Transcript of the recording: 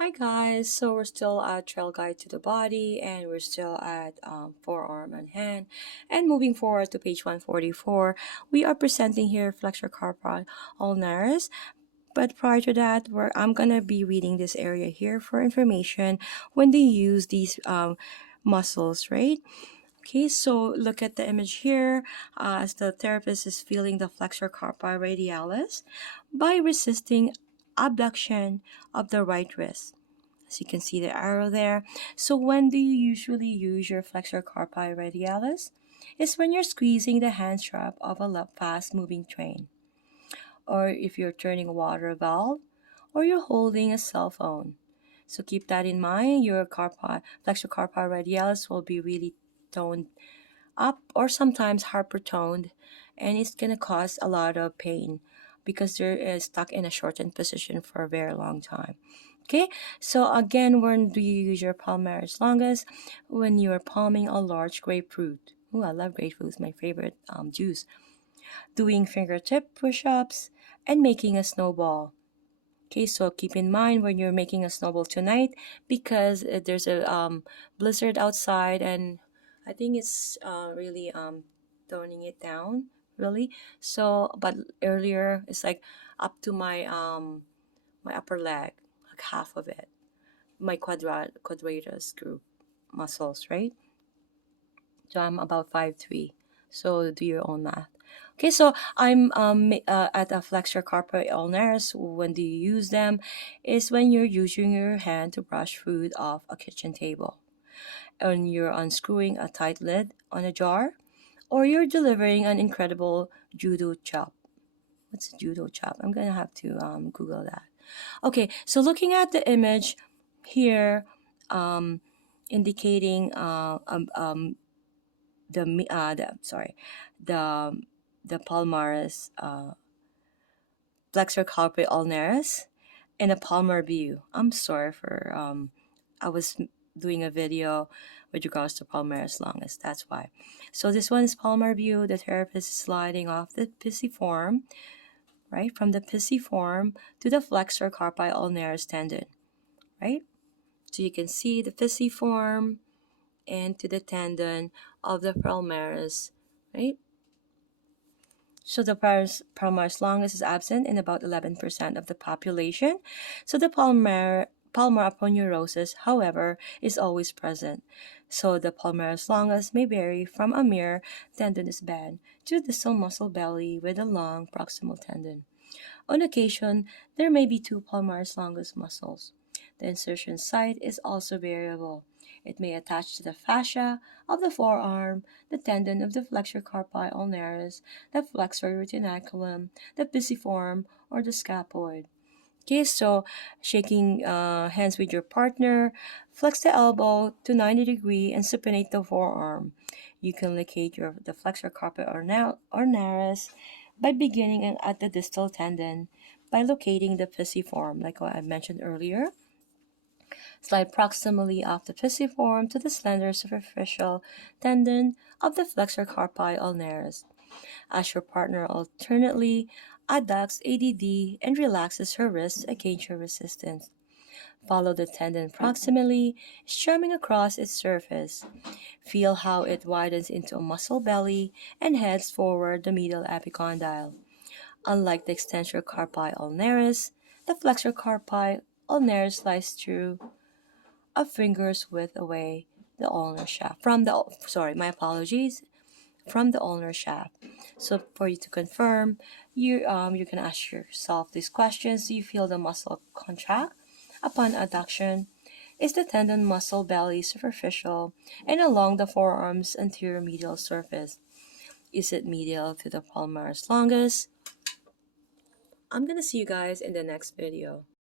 Hi guys, so we're still at Trail Guide to the Body and we're still at forearm and hand. And moving forward to page 144, we are presenting here flexor carpi ulnaris. But prior to that, I'm going to be reading this area here for information when they use these muscles, right? Okay, so look at the image here as the therapist is feeling the flexor carpi radialis by resisting abduction of the right wrist. As you can see the arrow there. So when do you usually use your flexor carpi radialis? It's when you're squeezing the hand strap of a fast-moving train, or if you're turning a water valve, or you're holding a cell phone. So keep that in mind. Your flexor carpi radialis will be really toned up or sometimes hypertoned, and it's going to cause a lot of pain because they're stuck in a shortened position for a very long time. Okay, so again, when do you use your palmaris longus? When you are palming a large grapefruit. Ooh, I love grapefruit, it's my favorite juice. Doing fingertip push-ups and making a snowball. Okay, so keep in mind when you're making a snowball tonight because there's a blizzard outside, and I think it's really toning it down really. So, but earlier it's like up to my upper leg, like half of it, my quadratus group muscles, right? So I'm about 5'3". So do your own math. Okay, so I'm at a flexor carpi ulnaris. When do you use them? Is when you're using your hand to brush food off a kitchen table, and you're unscrewing a tight lid on a jar, or you're delivering an incredible judo chop. What's a judo chop? I'm gonna have to Google that. Okay, so looking at the image here, um, indicating the the palmaris flexor carpi ulnaris in a palmar view. I'm sorry for I was doing a video with regards to palmaris longus. That's why. So this one is palmar view. The therapist is sliding off the pisiform, right, from the pisiform to the flexor carpi ulnaris tendon, right. So you can see the pisiform and to the tendon of the palmaris, right? So the palmaris longus is absent in about 11% of the population. So the palmar aponeurosis, however, is always present. So the palmaris longus may vary from a mere tendinous band to a distal muscle belly with a long proximal tendon. On occasion, there may be two palmaris longus muscles. The insertion site is also variable. It may attach to the fascia of the forearm, the tendon of the flexor carpi ulnaris, the flexor retinaculum, the pisiform, or the scaphoid. Okay, so shaking hands with your partner, flex the elbow to 90 degrees and supinate the forearm. You can locate the flexor carpi ulnaris by beginning at the distal tendon by locating the pisiform, like what I mentioned earlier. Slide proximally off the pisiform to the slender superficial tendon of the flexor carpi ulnaris. As your partner alternately adducts ADD and relaxes her wrists against your resistance. Follow the tendon proximally, strumming across its surface. Feel how it widens into a muscle belly and heads forward the medial epicondyle. Unlike the extensor carpi ulnaris, the flexor carpi ulnaris slides through a finger's width away the ulnar shaft. My apologies, from the ulnar shaft. So for you to confirm, you can ask yourself these questions. Do you feel the muscle contract upon adduction? Is the tendon muscle belly superficial and along the forearm's anterior medial surface? Is it medial to the palmaris longus? I'm gonna see you guys in the next video.